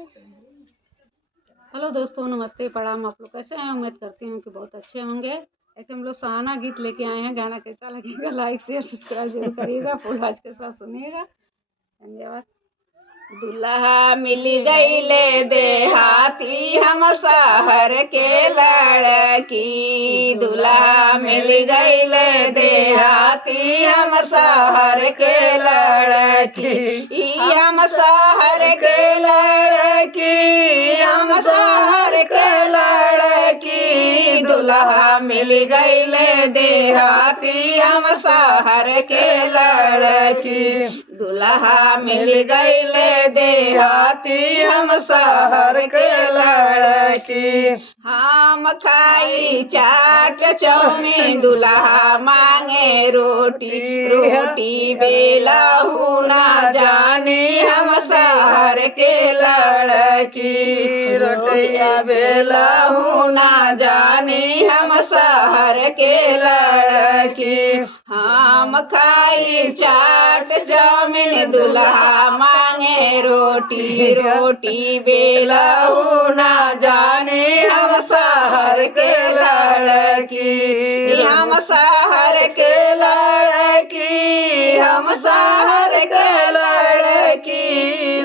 Hello दोस्तों, नमस्ते, प्रणाम। आप लोग कैसे हैं? उम्मीद करती हूँ कि बहुत अच्छे होंगे। एक हम लोग सहाना गीत लेके आए हैं। गाना कैसा लगेगा लाइक शेयर सब्सक्राइब जरूर करिएगा। फुल आवाज के साथ सुनिएगा। धन्यवाद। दुल्हा मिल गईले देहाती हम शहर के लड़की, दुल्हा मिल गईले देहाती हम शहर के लड़की, हम शहर के लड़की, हम शहर के लड़की, दुल्हा मिल गईले देहाती हम शहर के लड़की, दुल्हा मिल गईले देहाती हम शहर के लड़की। हम खाई चाट चौमीन, दुल्हा मांगे रोटी, रोटी बेलहू ना जाने हम शहर के लड़की, रोटिया बेलहू ना जाने हम शहर के लड़की। हम खाई चाट चौमीन, दुल्हा मांगे रोटी, रोटी बेलहू ना जाने हम शहर के लड़की, हम शहर के लड़की, हम शहर के लड़की,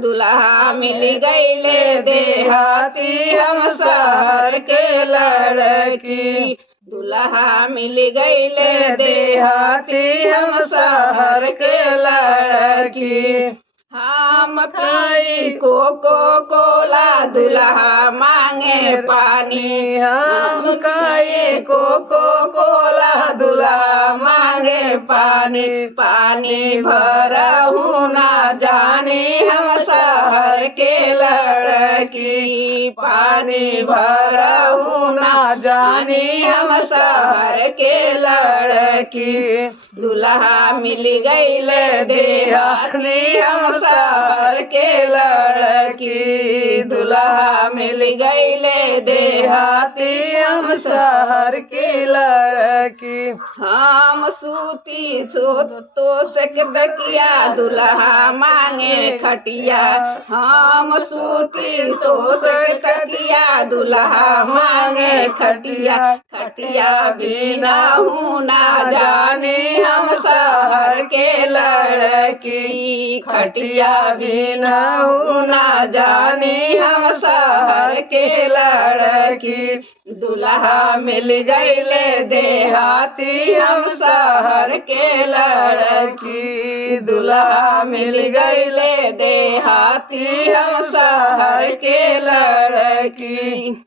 दुल्हा मिल गईले देहाती हम शहर के लड़की, दुल्हा मिल गईले देहाती हम शहर के लड़की। हम खाई कोको कोला, दुल्हा मांगे पानी, हम खाई कोको कोला, दुल्हा मांगे पानी, पानी भरहू ना जाने हम शहर के लड़की, पानी भरहू ना जाने हम शहर के लड़की, दुल्हा मिल गईले देहाती हम शहर के लड़की, दुल्हा मिल गईले देहाती हम शहर के लड़की। हम सूती तो सक दकिया, दुल्हा मांगे खटिया, हम सूती तो सक तकिया, दुल्हा मांगे खटिया, खटिया बिना हूँ ना जाने हम शहर के लड़की, खटिया बिना हूँ ना जाने हम शहर के लड़की, दुल्हा मिल गईले देहाती हम शहर के लड़की, दुल्हा मिल गईले देहाती हम शहर के लड़की।